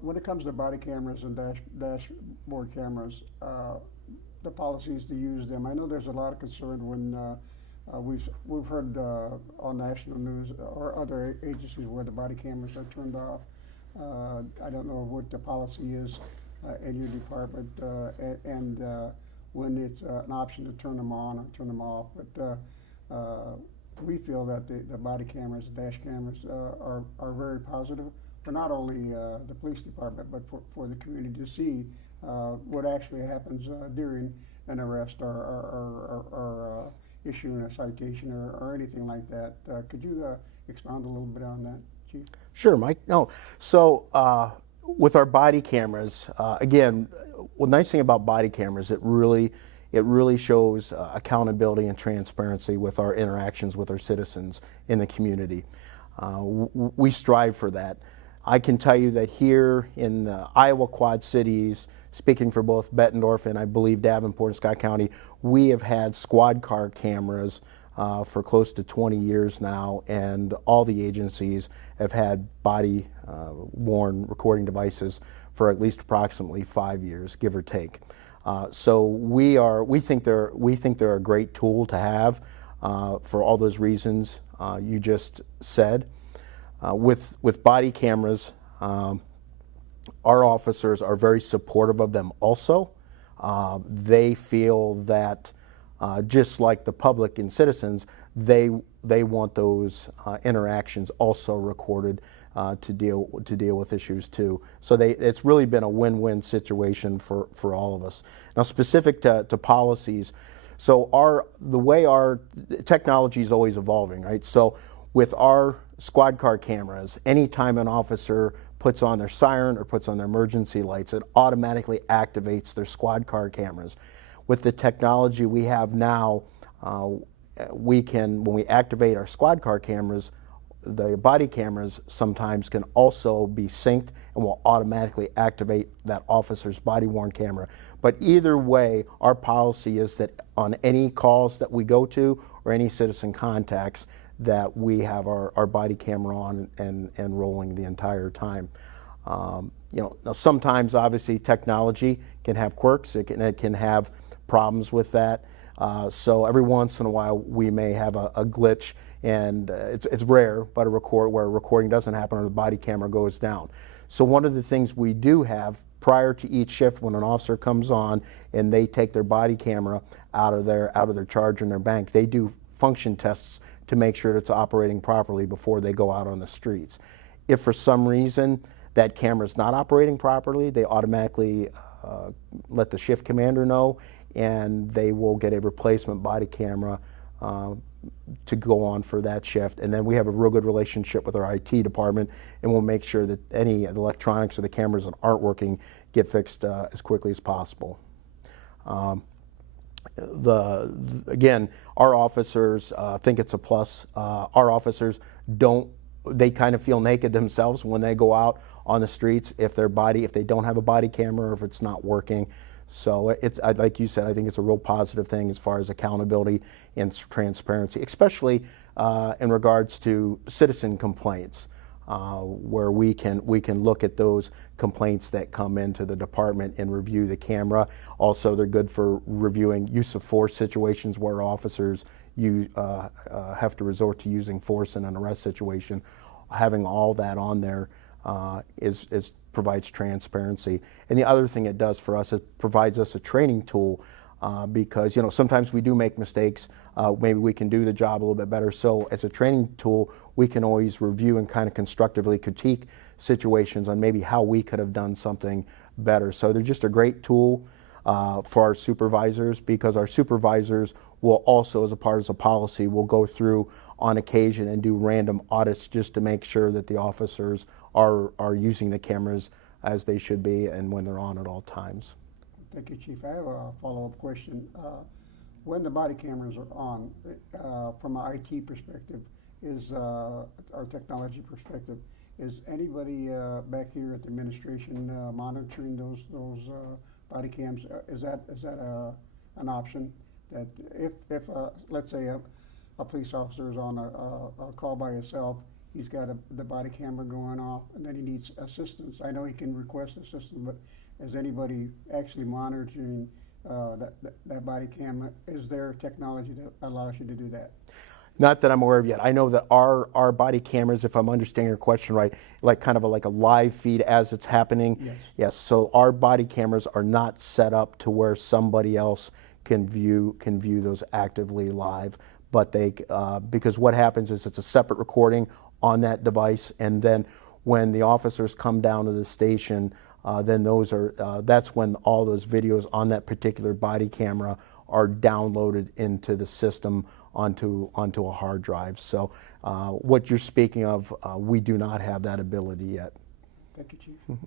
When it comes to body cameras and dashboard cameras, the policies to use them, I know there's a lot of concern when we've heard on national news or other agencies where the body cameras are turned off. I don't know what the policy is in your department and when it's an option to turn them on or turn them off. But we feel that the body cameras, the dash cameras are very positive for not only the police department, but for the community to see what actually happens during an arrest or issuing a citation or anything like that. Could you expound a little bit on that, Chief? Sure, Mike. No, so with our body cameras, again, the nice thing about body cameras, it really shows accountability and transparency with our interactions with our citizens in the community. We strive for that. I can tell you that here in the Iowa Quad Cities, speaking for both Bettendorf and I believe Davenport and Scott County, we have had squad car cameras for close to 20 years now, and all the agencies have had body worn recording devices for at least approximately 5 years, give or take. So we think they're a great tool to have for all those reasons you just said. With body cameras, our officers are very supportive of them also. They feel that just like the public and citizens, they want those interactions also recorded to deal with issues too. So it's really been a win-win situation for all of us. Now, specific to policies, so the way our technology is always evolving, right? So with our squad car cameras, anytime an officer puts on their siren or puts on their emergency lights, it automatically activates their squad car cameras. With the technology we have now, when we activate our squad car cameras, the body cameras sometimes can also be synced and will automatically activate that officer's body-worn camera. But either way, our policy is that on any calls that we go to or any citizen contacts, that we have our body camera on and rolling the entire time. Now sometimes obviously technology can have quirks, it can have problems with that. So every once in a while we may have a glitch, and it's rare, but where a recording doesn't happen or the body camera goes down. So one of the things we do have prior to each shift, when an officer comes on and they take their body camera out of their charger in their bank, they do function tests to make sure it's operating properly before they go out on the streets. If for some reason that camera is not operating properly, they automatically let the shift commander know, and they will get a replacement body camera to go on for that shift. And then we have a real good relationship with our IT department, and we'll make sure that any of the electronics or the cameras that aren't working get fixed as quickly as possible. Again, our officers think it's a plus. Our officers they kind of feel naked themselves when they go out on the streets if they don't have a body camera or if it's not working. So like you said, I think it's a real positive thing as far as accountability and transparency, especially in regards to citizen complaints, where we can look at those complaints that come into the department and review the camera. Also, they're good for reviewing use of force situations where officers have to resort to using force in an arrest situation. Having all that on there provides transparency. And the other thing it does for us, it provides us a training tool because sometimes we do make mistakes. Maybe we can do the job a little bit better. So as a training tool, we can always review and kind of constructively critique situations on maybe how we could have done something better. So they're just a great tool for our supervisors, because our supervisors will also, as a part of the policy, will go through on occasion and do random audits just to make sure that the officers are using the cameras as they should be and when they're on at all times. Thank you, Chief. I have a follow-up question. When the body cameras are on, from an IT perspective, our technology perspective, is anybody back here at the administration monitoring those body cams? Is that an option that if let's say a police officer is on a call by himself he's got the body camera going off, and then he needs assistance. I know he can request assistance, but is anybody actually monitoring that body camera? Is there technology that allows you to do that? Not that I'm aware of yet. I know that our body cameras, if I'm understanding your question right, like kind of like a live feed as it's happening. Yes. Yes. So our body cameras are not set up to where somebody else can view those actively live. But they, because what happens is it's a separate recording on that device, and then when the officers come down to the station, then that's when all those videos on that particular body camera are downloaded into the system onto a hard drive. So what you're speaking of, we do not have that ability yet. Thank you, Chief.